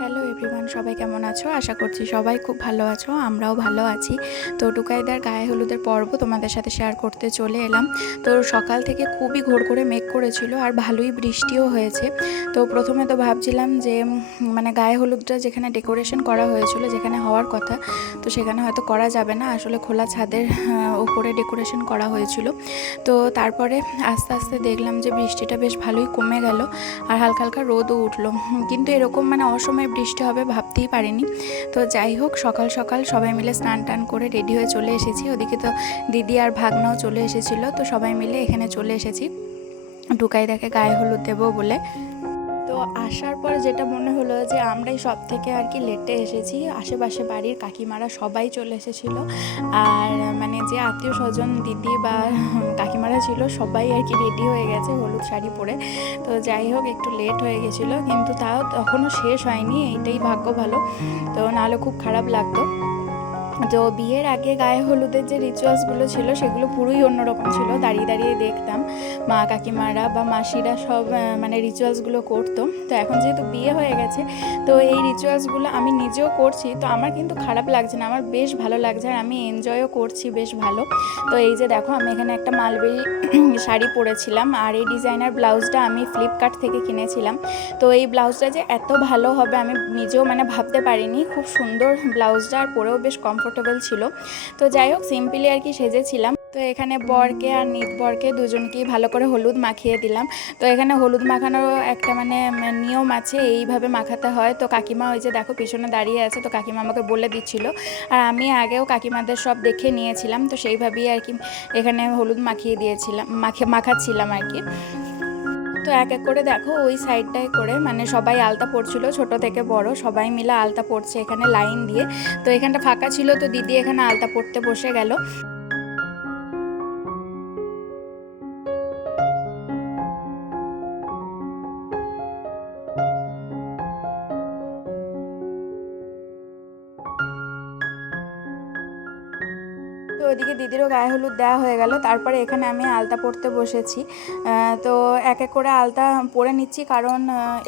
Hello everyone, সবাই কেমন আছো? আশা করছি সবাই খুব ভালো আছো, আমরাও ভালো আছি। তো টুকাইদার গায়ে হলুদের পর্ব তোমাদের সাথে শেয়ার করতে চলে এলাম। তো সকাল থেকে খুবই ঘোর করে মেঘ করেছিল আর ভালোই বৃষ্টিও হয়েছে। তো প্রথমে তো ভাবছিলাম যে মানে গায়ে হলুদটা যেখানে ডেকোরেশন করা হয়েছিল, যেখানে হওয়ার কথা, তো সেখানে হয়তো করা যাবে না, আসলে খোলা ছাদের ওপরে ডেকোরেশন করা হয়েছিল। তো তারপরে আস্তে আস্তে দেখলাম যে বৃষ্টিটা বেশ ভালোই কমে গেল আর হালকা হালকা রোদও উঠলো, কিন্তু এরকম মানে অসময়ে বৃষ্টি হবে ভাবতেই পারিনি। তো যাই হোক, সকাল সকাল সবাই মিলে স্নান টান করে রেডি হয়ে চলে এসেছি। ওদিকে তো দিদি আর ভাগনাও চলে এসেছিলো, তো সবাই মিলে এখানে চলে এসেছি টুকাইদাকে গায়ে হলুদ দেবো বলে। তো আসার পরে যেটা মনে হলো যে আমরাই সব থেকে আর কি লেটে এসেছি, আশেপাশে বাড়ির কাকিমারা সবাই চলে এসেছিলো। আর মানে যে আত্মীয় স্বজন দিদি বা কাকিমারা ছিল সবাই আর কি রেডি হয়ে গেছে হলুদ শাড়ি পরে। তো যাই হোক, একটু লেট হয়ে গেছিলো, কিন্তু তাও তখনও শেষ হয়নি, এইটাই ভাগ্য ভালো, তো নাহলে খুব খারাপ লাগতো। তো বিয়ের আগে গায়ে হলুদের যে রিচুয়ালসগুলো ছিল সেগুলো পুরোই অন্যরকম ছিল, দাঁড়িয়ে দাঁড়িয়ে দেখতাম মা কাকিমারা বা মাসিরা সব মানে রিচুয়ালসগুলো করতো। তো এখন যেহেতু বিয়ে হয়ে গেছে, তো এই রিচুয়ালসগুলো আমি নিজেও করছি, তো আমার কিন্তু খারাপ লাগছে না, আমার বেশ ভালো লাগছে আর আমি এনজয়ও করছি বেশ ভালো। তো এই যে দেখো, আমি এখানে একটা মালবেরি শাড়ি পরেছিলাম আর এই ডিজাইনার ব্লাউজটা আমি ফ্লিপকার্ট থেকে কিনেছিলাম। তো এই ব্লাউজটা যে এত ভালো হবে আমি নিজেও মানে ভাবতে পারিনি, খুব সুন্দর ব্লাউজটা আর পরেও বেশ কমফোর্টেবল ছিল। তো যাই হোক, সিম্পলি আর কি সেজেছিলাম। তো এখানে বরকে আর নিত বরকে দুজনকেই ভালো করে হলুদ মাখিয়ে দিলাম। তো এখানে হলুদ মাখানোর একটা মানে নিয়ম আছে, এইভাবে মাখাতে হয়। তো কাকিমা ওই যে দেখো পিছনে দাঁড়িয়ে আছে, তো কাকিমা আমাকে বলে দিচ্ছিল আর আমি আগেও কাকিমাদের সব দেখে নিয়েছিলাম, তো সেইভাবেই আর কি এখানে হলুদ মাখিয়ে দিয়েছিলাম, মাখাচ্ছিলাম আর কি। তো এক এক করে দেখো ওই সাইডটায় করে মানে সবাই আলতা পড়ছিল, ছোট থেকে বড় সবাই মিলে আলতা পড়ছে এখানে লাইন দিয়ে। তো এখানটা ফাঁকা ছিল, তো দিদি এখানে আলতা পড়তে বসে গেল। তো ওইদিকে দিদিরও গায়ে হলুদ দেওয়া হয়ে গেল, তারপরে এখানে আমি আলতা পড়তে বসেছি। তো এক এক করে আলতা পরে নিচ্ছি, কারণ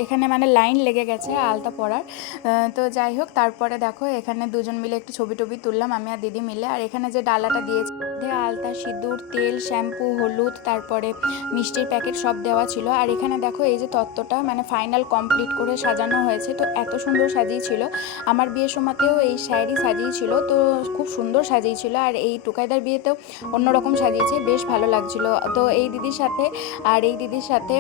এখানে মানে লাইন লেগে গেছে আলতা পরার। তো যাই হোক, তারপরে দেখো এখানে দুজন মিলে একটু ছবি টবি তুললাম আমি আর দিদি মিলে। আর এখানে যে ডালাটা দিয়েছি, আলতা, সিঁদুর, তেল, শ্যাম্পু, হলুদ, তারপরে মিষ্টির প্যাকেট সব দেওয়া ছিল। আর এখানে দেখো এই যে তত্ত্বটা মানে ফাইনাল কমপ্লিট করে সাজানো হয়েছে, তো এত সুন্দর সাজিয়েছিল। আমার বিয়ের সময়তেও এই শাড়ি সাজিয়েছিল, তো খুব সুন্দর সাজিয়েছিল। আর এই টুকাইদার বিয়েতেও অন্যরকম সাজিয়েছে, বেশ ভালো লাগছিল। তো এই দিদির সাথে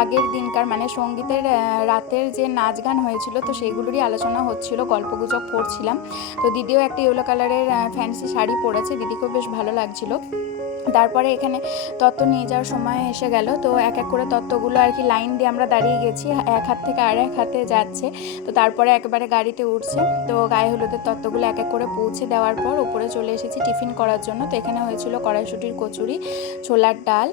আগের দিনকার মানে সঙ্গীতের রাতের যে নাচ গান হয়েছিল, তো সেইগুলোরই আলোচনা হচ্ছিল, গল্পগুজব করছিলাম। তো দিদিও একটা ইয়েলো কালারের ফ্যান্সি শাড়ি পরেছে, দিদিকেও বেশ ভালো লাগছিল। তারপরে এখানে তত্ত্ব নিয়ে যাওয়ার সময় এসে গেল, তো এক এক করে তত্ত্বগুলো আর কি লাইন দিয়ে আমরা দাঁড়িয়ে গেছি, এক হাত থেকে আর এক হাতে যাচ্ছে। তো তারপরে একেবারে গাড়িতে উঠছে। তো গায়ে হলুদের তত্ত্বগুলো এক এক করে পৌঁছে দেওয়ার পর উপরে চলে এসেছি টিফিন করার জন্য। তো এখানে হয়েছিল কড়াইশুঁটির কচুরি, ছোলার ডাল,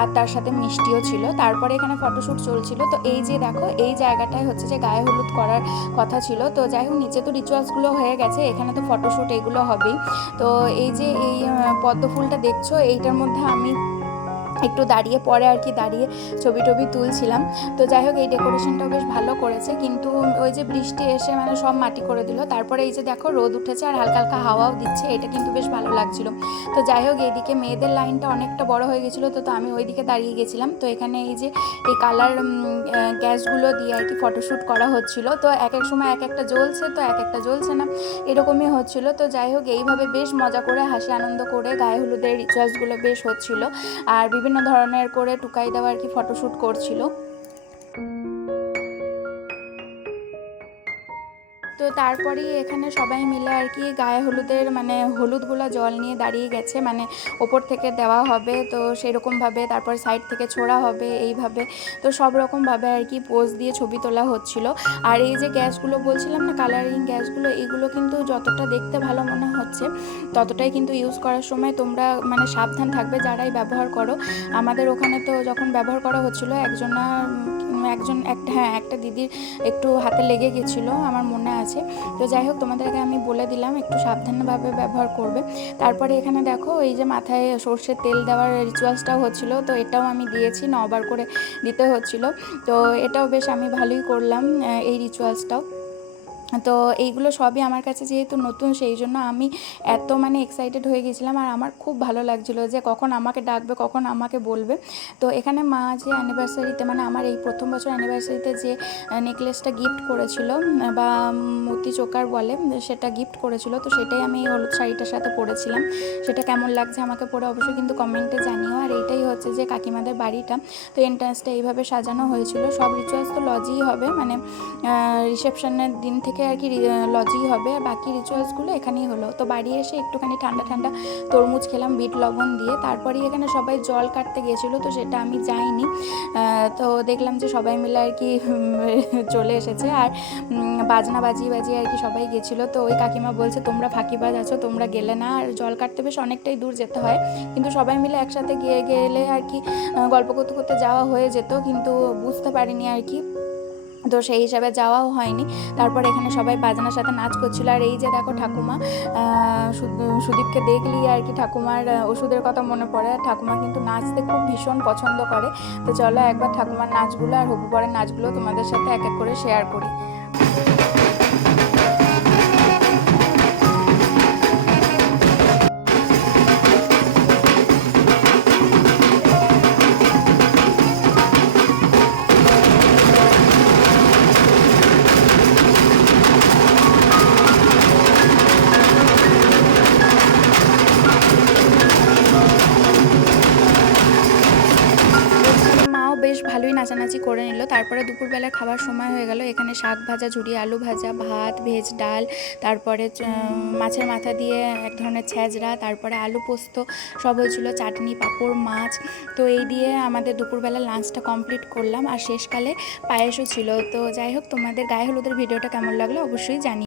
আর তার সাথে মিষ্টিও ছিল। তারপরে এখানে ফটোশ্যুট চলছিল। তো এই যে দেখো, এই জায়গাটায় হচ্ছে যে গায়ে হলুদ করার কথা ছিল। তো যাই হোক, নিচে তো রিচুয়ালসগুলো হয়ে গেছে, এখানে তো ফটোশ্যুট এগুলো হবেই। তো এই যে এই পদ্ম ফুলটা দেখছো, এইটার মধ্যে আমি একটু দাঁড়িয়ে পরে আর কি দাঁড়িয়ে ছবি টবি তুলছিলাম। তো যাই হোক, এই ডেকোরেশনটাও বেশ ভালো করেছে, কিন্তু ওই যে বৃষ্টি এসে মানে সব মাটি করে দিল। তারপরে এই যে দেখো রোদ উঠেছে আর হালকা হালকা হাওয়াও দিচ্ছে, এটা কিন্তু বেশ ভালো লাগছিল। তো যাই হোক, এইদিকে মেয়েদের লাইনটা অনেকটা বড় হয়ে গেছিলো, তো আমি ওইদিকে দাঁড়িয়ে গেছিলাম। তো এখানে এই যে এই কালার গ্যাসগুলো দিয়ে আর কি ফটোশ্যুট করা হচ্ছিল। তো এক এক সময় এক একটা জ্বলছে, তো এক একটা জ্বলছে না, এরকমই হচ্ছিল। তো যাই হোক, এইভাবে বেশ মজা করে হাসি আনন্দ করে গায়ে হলুদের রিচুয়ালসগুলো বেশ হচ্ছিল। আর বিভিন্ন ধরনের করে টুকাই দেওয়া আর কি ফটোশ্যুট করছিল। তো তারপরেই এখানে সবাই মিলে আর কি গায়ে হলুদের মানে হলুদগুলো জল নিয়ে দাঁড়িয়ে গেছে, মানে ওপর থেকে দেওয়া হবে, তো সেরকমভাবে তারপর সাইড থেকে ছোড়া হবে এইভাবে। তো সব রকমভাবে আর কি পোজ দিয়ে ছবি তোলা হচ্ছিল। আর এই যে গ্যাসগুলো বলছিলাম না, কালারিং গ্যাসগুলো, এইগুলো কিন্তু যতটা দেখতে ভালো মনে হচ্ছে, ততটাই কিন্তু ইউজ করার সময় তোমরা মানে সাবধান থাকবে যারাই ব্যবহার করো। আমাদের ওখানে তো যখন ব্যবহার করা হচ্ছিল, একজনা একটা দিদির একটু হাতে লেগে গেছিলো, আমার মনে আছে। তো যাই হোক, তোমাদেরকে আমি বলে দিলাম একটু সাবধানভাবে ব্যবহার করবে। তারপরে এখানে দেখো এই যে মাথায় সর্ষের তেল দেওয়ার রিচুয়ালসটাও হচ্ছিলো, তো এটাও আমি দিয়েছি, 9বার করে দিতে হচ্ছিলো। তো এটাও বেশ আমি ভালোই করলাম এই রিচুয়ালসটাও। তো এইগুলো সবই আমার কাছে যেহেতু নতুন, সেই জন্য আমি এত মানে এক্সাইটেড হয়ে গেছিলাম, আর আমার খুব ভালো লাগছিলো যে কখন আমাকে ডাকবে, কখন আমাকে বলবে। তো এখানে মা যে অ্যানিভার্সারিতে, মানে আমার এই প্রথম বছর অ্যানিভার্সারিতে যে নেকলেসটা গিফট করেছিল বা মতি চোকার বলে, সেটা গিফট করেছিল, তো সেটাই আমি এই হলুদ শাড়িটার সাথে পরেছিলাম। সেটা কেমন লাগছে আমাকে পরে অবশ্যই কিন্তু কমেন্টে জানিও। আর এইটাই হচ্ছে যে কাকিমাদের বাড়িটা। তো এন্ট্রান্সটা এইভাবে সাজানো হয়েছিল। সব রিচুয়ালস তো লজেই হবে, মানে রিসেপশনের দিন থেকে আর কি লজেই হবে, আর বাকি রিচুয়ালসগুলো এখানেই হলো। তো বাড়ি এসে একটুখানি ঠান্ডা ঠান্ডা তরমুজ খেলাম বিট লবণ দিয়ে। তারপরেই এখানে সবাই জল কাটতে গিয়েছিলো, তো সেটা আমি যাইনি। তো দেখলাম যে সবাই মিলে আর কি চলে এসেছে, আর বাজনা বাজিয়ে আর কি সবাই গেছিলো। তো ওই কাকিমা বলছে তোমরা ফাঁকিবাজ আছো, তোমরা গেলে না। আর জল কাটতে বেশ অনেকটাই দূর যেতে হয়, কিন্তু সবাই মিলে একসাথে গেলে আর কি গল্প করতে করতে যাওয়া হয়ে যেত, কিন্তু বুঝতে পারিনি আর কি, তো সেই হিসাবে যাওয়াও হয়নি। তারপর এখানে সবাই বাজনার সাথে নাচ করছিল। আর এই যে দেখো ঠাকুমা, সুদীপকে দেখলি আর কি ঠাকুমার ওষুধের কথা মনে পড়ে। আর ঠাকুমা কিন্তু নাচতে খুব ভীষণ পছন্দ করে। তো চলো একবার ঠাকুমার নাচগুলো আর হবু বরের নাচগুলো তোমাদের সাথে এক এক করে শেয়ার করি। বেশ ভালোই নাচানাচি করে নিল। তারপরে দুপুরবেলা খাবার সময় হয়ে গেল। এখানে শাক ভাজা, ঝুড়ি আলু ভাজা, ভাত, ভেজ ডাল, তারপরে মাছের মাথা দিয়ে এক ধরনের ছ্যাঁচড়া, তারপরে আলু পোস্ত সব হয়েছিল, চাটনি, পাঁপড়, মাছ। তো এই দিয়ে আমাদের দুপুরবেলা লাঞ্চটা কমপ্লিট করলাম, আর শেষকালে পায়েসও ছিল। তো যাই হোক, তোমাদের গায়ে হলুদের ভিডিওটা কেমন লাগলো অবশ্যই জানি।